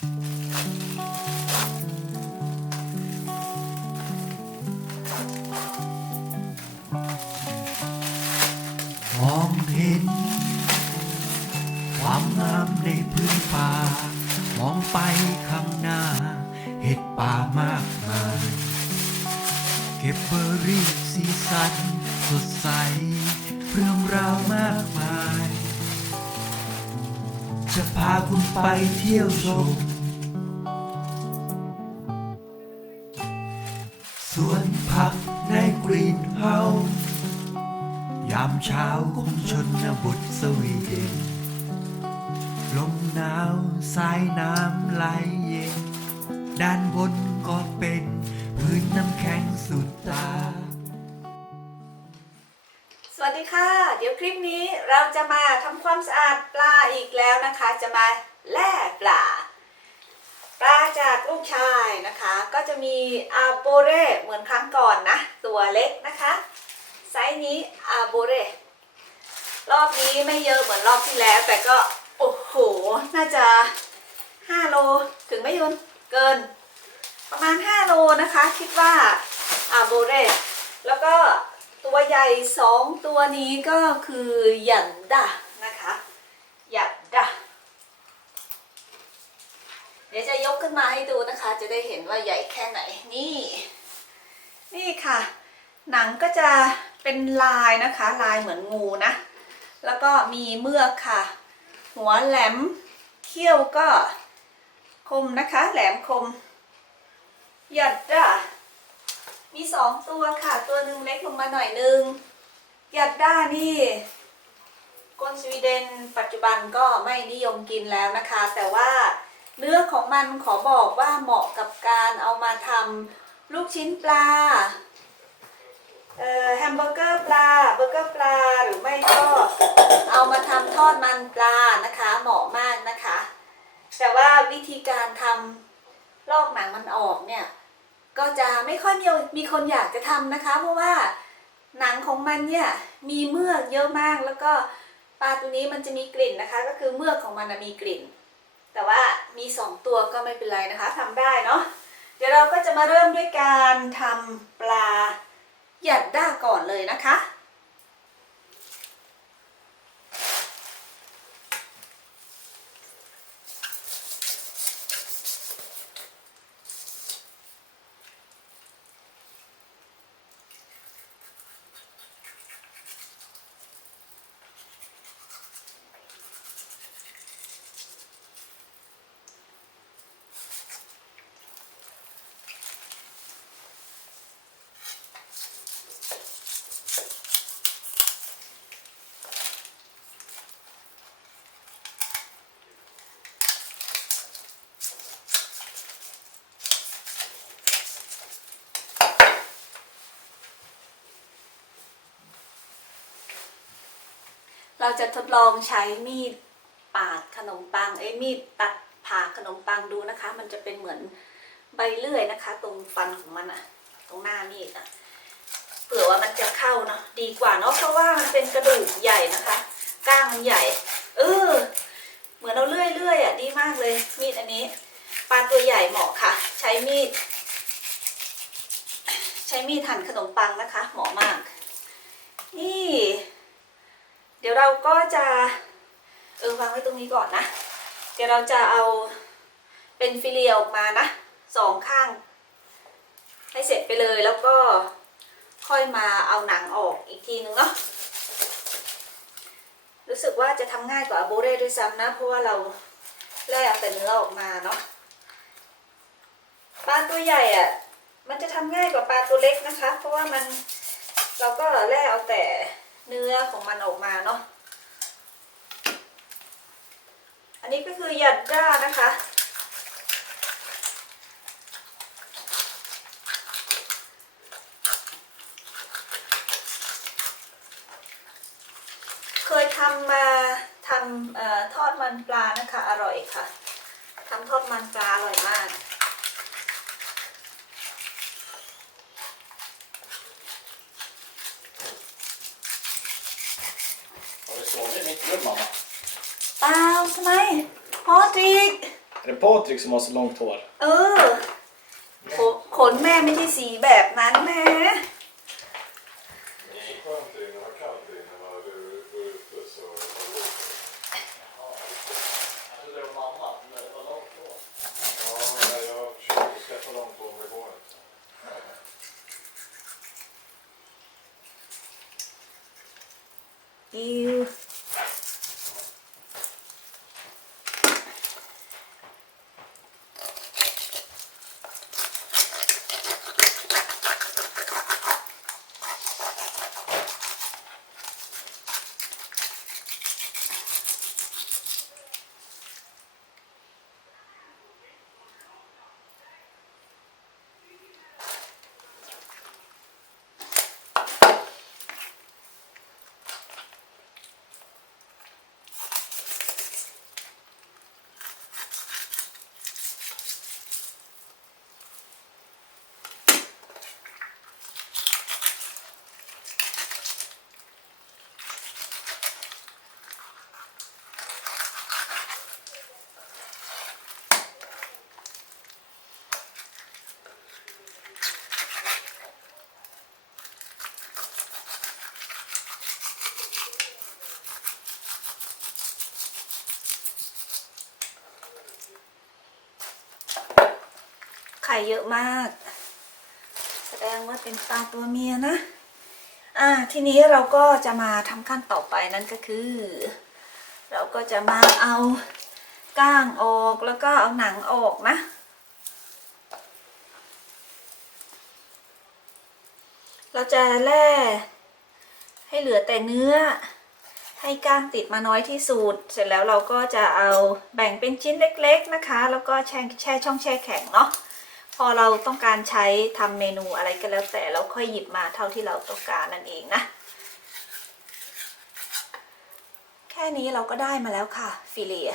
มองเห็น ความงามในพื้นป่า มองไปข้างหน้า เห็ดป่ามากมาย เก็บเบอร์รี่สีสันสดใสเรื่องราวมากมาย จะพาคุณไปเที่ยวชมามเช้าของชนบทสวีเดนลมหนาวสายน้ำไหลเย็น ด้านบนก็เป็นพื้นน้ำแข็งสุดตา สวัสดีค่ะ เดี๋ยวคลิปนี้เราจะมาทำความสะอาดปลาอีกแล้วนะคะ จะมาแล่ปลา ปลาจากลูกชายนะคะ ก็จะมีอาโบเรเหมือนครั้งก่อนนะ ตัวเล็กนะคะ ไซส์นี้อาโบเรรอบนี้ไม่เยอะเหมือนรอบที่แล้ว แต่ก็ โอ้โห น่าจะ 5 โล ถึงไม่ยุนเกิน ประมาณ 5 โลนะคะ คิดว่าอาโบเรแล้วก็ตัวใหญ่ 2 ตัวนี้ก็คือหยันดะนะคะหยันดะเดี๋ยวจะยกขึ้นมาให้ดูนะคะ จะได้เห็นว่าใหญ่แค่ไหนนี่ นี่ค่ะ หนังก็จะ เป็นลายนะคะ ลายเหมือนงูนะ แล้วก็มีเมือกค่ะ หัวแหลมเขี้ยวก็คมนะคะ แหลมคม หยัดด้ะมีสองตัวค่ะ ตัวหนึ่งเล็กลงมาหน่อยนึงหยัดด้านี่คนสวีเดนปัจจุบันก็ไม่นิยมกินแล้วนะคะ แต่ว่าเนื้อของมันขอบอกว่าเหมาะกับการเอามาทำลูกชิ้นปลา แฮมเบอร์เกอร์ปลาเบอร์เกอร์ปลาหรือไม่ก็เอามาทำทอดมันปลานะคะเหมาะมากนะคะ แต่ว่าวิธีการทำลอกหนังมันออกเนี่ยก็จะไม่ค่อยมีมีคนอยากจะทำนะคะ เพราะว่าหนังของมันเนี่ยมีเมือกเยอะมากแล้วก็ปลาตัวนี้มันจะมีกลิ่นนะคะ ก็คือเมือกของมันมีกลิ่น แต่ว่ามีสองตัวก็ไม่เป็นไรนะคะทำได้เนาะเดี๋ยวเราก็จะมาเริ่มด้วยการทำปลา หยัดด้าก่อนเลยนะคะ เราจะทดลองใช้มีดปาดขนมปังเอ้มีดตัดผ่าขนมปังดูนะคะ มันจะเป็นเหมือนใบเลื่อยนะคะ ตรงฟันของมันอะตรงหน้ามีดอะเผื่อว่ามันจะเข้าเนาะดีกว่าเนาะเพราะว่ามันเป็นกระดูกใหญ่นะคะก้างมันใหญ่ เออ เหมือนเราเลื่อยเลื่อยอะดีมากเลย มีดอันนี้ปลาตัวใหญ่เหมาะค่ะ ใช้มีด ใช้มีดหั่นขนมปังนะคะเหมาะมาก นี่ ก็จะเออวางไว้ตรงนี้ก่อนนะ เดี๋ยวเราจะเอาเป็นฟิเลียออกมานะสองข้าง ให้เสร็จไปเลยแล้วก็ค่อยมาเอาหนังออกอีกทีนึงเนาะรู้สึกว่าจะทำง่ายกว่าโบเร่ด้วยซ้ำนะ เพราะว่าเราแล่เอาแต่เนื้อออกมาเนาะปลาตัวใหญ่อะ่ะ มันจะทำง่ายกว่าปลาตัวเล็กนะคะ เพราะว่ามันเราก็แล่เอาแต่เนื้อของมันออกมาเนาะ อั นนี้ก็คือหยัดด้านะคะ เคยทำมาทำออทอดมันปลานะคะ อร่อยค่ะทำทอดมันปลาอร่อยมาก Har du sovit mitt i rum mamma? เปล่าทำไมพอดอีก Det Är det Patrik som har så långt hår? เออขนขนแม่ไม่ใช่สีแบบนั้นแม่ Skönt inne, det var kallt inne va? Du var ute så det var lugnt. Jag trodde det var mamma, men det var långt hår. Ja, nej, jag försöker skaffa långt hår men det går inte. อิว เยอะมาก แสดงว่าเป็นปลาตัวเมียนะ อ่า ทีนี้เราก็จะมาทำขั้นต่อไปนั่นก็คือ เราก็จะมาเอาก้างออกแล้วก็เอาหนังออกนะ เราจะแล่ให้เหลือแต่เนื้อให้ก้างติดมาน้อยที่สุด เสร็จแล้วเราก็จะเอาแบ่งเป็นชิ้นเล็ก ๆนะคะ แล้วก็แช่แช่ช่องแช่แข็งเนาะ พอเราต้องการใช้ทำเมนูอะไรก็แล้วแต่เราค่อยหยิบมาเท่าที่เราต้องการนั่นเองนะ แค่นี้เราก็ได้มาแล้วค่ะฟิเลต์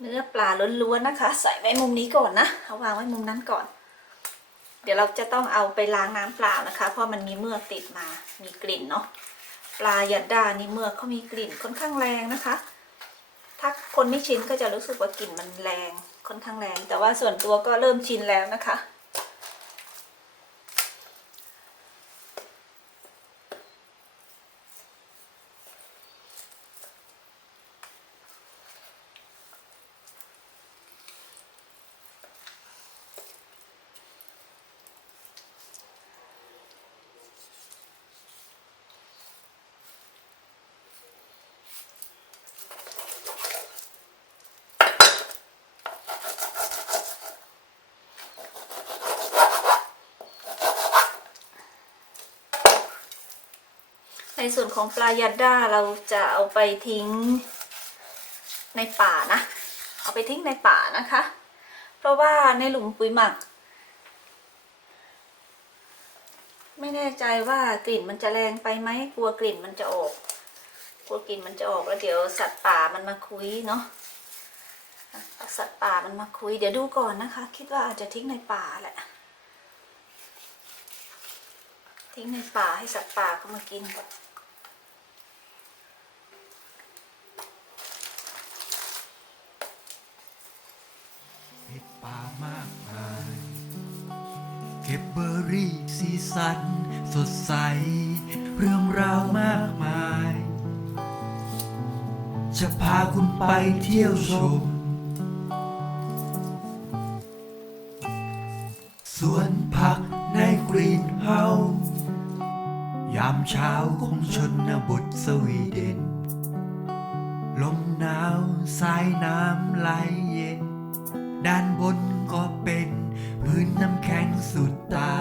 เนื้อปลาล้วนๆนะคะ ใส่ไว้มุมนี้ก่อนนะเอาวางไว้มุมนั้นก่อน เดี๋ยวเราจะต้องเอาไปล้างน้ำเปล่านะคะ เพราะมันมีเมือกติดมามีกลิ่นเนาะปลายัดดานี่เมือกเขามีกลิ่นค่อนข้างแรงนะคะ ถ้าคนไม่ชินก็จะรู้สึกว่ากลิ่นมันแรง ค่อนข้างแรง แต่ว่าส่วนตัวก็เริ่มชินแล้วนะคะ ในส่วนของปลายัดด้าเราจะเอาไปทิ้งในป่านะ เอาไปทิ้งในป่านะคะ เพราะว่าในหลุมปุ๋ยหมัก ไม่แน่ใจว่ากลิ่นมันจะแรงไปไหมกลัวกลิ่นมันจะออก กลัวกลิ่นมันจะออกแล้วเดี๋ยวสัตว์ป่ามันมาคุยเนาะสัตว์ป่ามันมาคุย เดี๋ยวดูก่อนนะคะ คิดว่าอาจจะทิ้งในป่าแหละทิ้งในป่าให้สัตว์ป่าเขามากินเห็ด ป่ามากมาย เก็บเบอร์รี่สีสันสดใส เรื่องราวมากมาย จะพาคุณไปเที่ยวชม ด้านบนก็เป็นพื้นน้ำแข็งสุดตา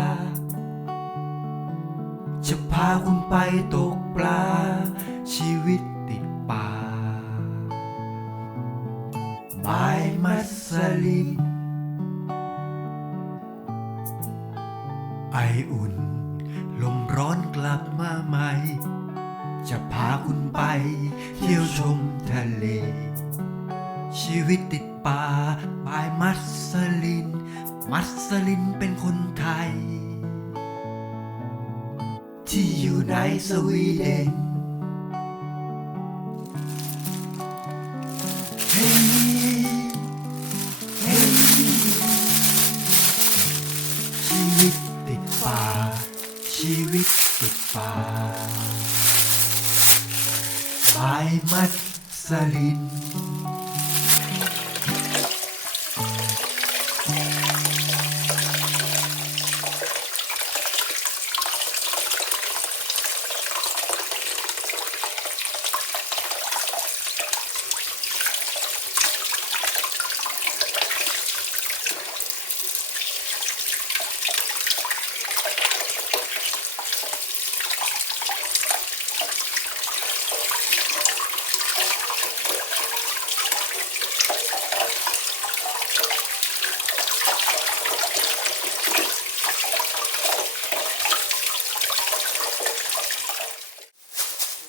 จะพาคุณไปตกปลา ชีวิตติดป่าบายมัสลินไออุ่น ลมร้อนกลับมาใหม่ จะพาคุณไปเที่ยวชมทะเล ชีวิตติดป่าบายมัสลิน มัสลินเป็นคนไทย ที่อยู่ในสวีเดนเฮ้เฮ้ชีวิตติดป่า ชีวิตติดป่าบายมัสลิน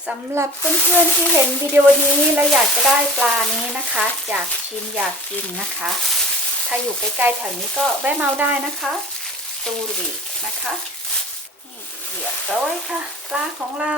สำหรับเพื่อนๆที่เห็นวิดีโอนี้และอยากจะได้ปลานี้นะคะ อยากชิมอยากกินนะคะ ถ้าอยู่ใกล้ๆแถวนี้ก็แวะเมาได้นะคะตูรีนะคะนี่เรียบร้อยค่ะ ปลาของเรา